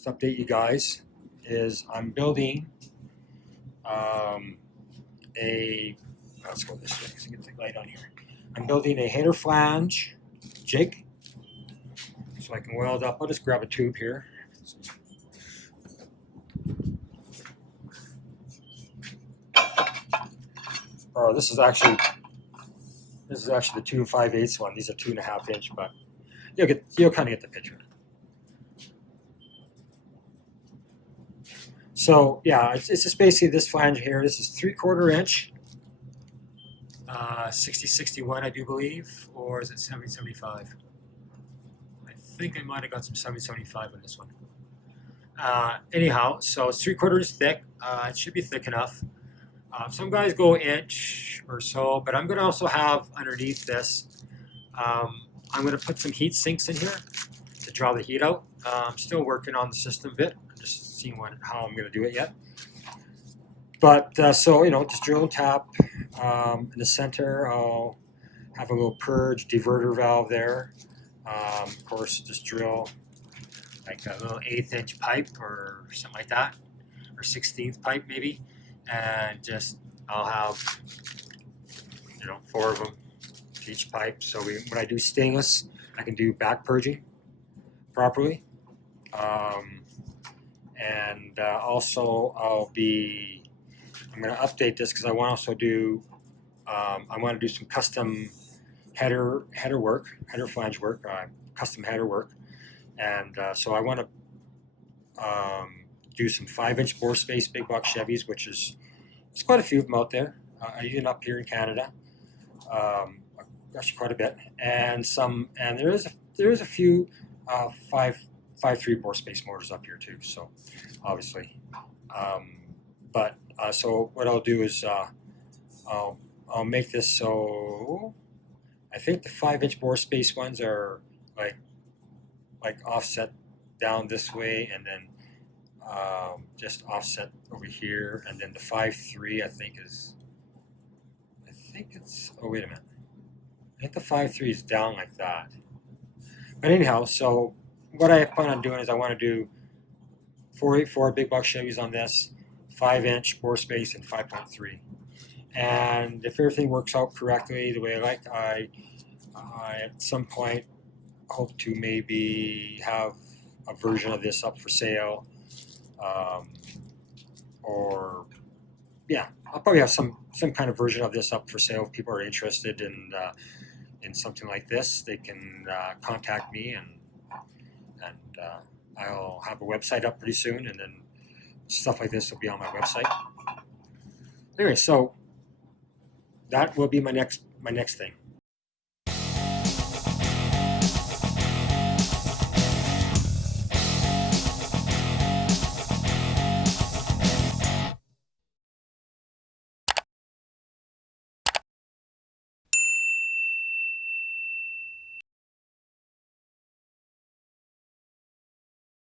just update you guys, is I'm building let's go this way so I can get the light on here. I'm building a header flange jig so I can weld up. I'll just grab a tube here. Oh, this is actually the 2 5/8 one. These are 2.5 inch, but you'll kind of get the picture. So yeah, it's just basically this flange here. This is 3/4 inch, 60/61, I do believe, or is it 70/75? I think I might have got some 70/75 on this one. Anyhow, so it's 3/4 inch thick. It should be thick enough. Some guys go inch or so, but I'm going to also have underneath this, I'm going to put some heat sinks in here to draw the heat out. I'm still working on the system a bit. I'm just seeing how I'm going to do it yet. But so, just drill and tap. In the center, I'll have a little purge diverter valve there. Of course, just drill like a little 1/8 inch pipe or something like that, or 1/16 pipe maybe. And just I'll have 4 of them to each pipe. So when I do stainless, I can do back purging properly. And also I'm going to update this because I want to also do some custom header flange work, custom header work, and so I want to do some 5-inch bore space big block Chevys, which is there's quite a few of them out there, even up here in Canada, actually quite a bit, and there is a few 5.3 bore space motors up here too. So obviously, so what I'll do is I'll make this so I think the 5-inch bore space ones are like offset down this way, and then just offset over here, and then the 5.3 I think it's oh wait a minute, I think the 5.3 is down like that. But anyhow, so what I plan on doing is I want to do 484 big block Chevys on this, 5-inch bore space, and 5.3. And if everything works out correctly the way I like, I at some point hope to maybe have a version of this up for sale. Or yeah, I'll probably have some kind of version of this up for sale. If people are interested in something like this, they can contact me, and I'll have a website up pretty soon, and then stuff like this will be on my website. Anyway, so that will be my next thing.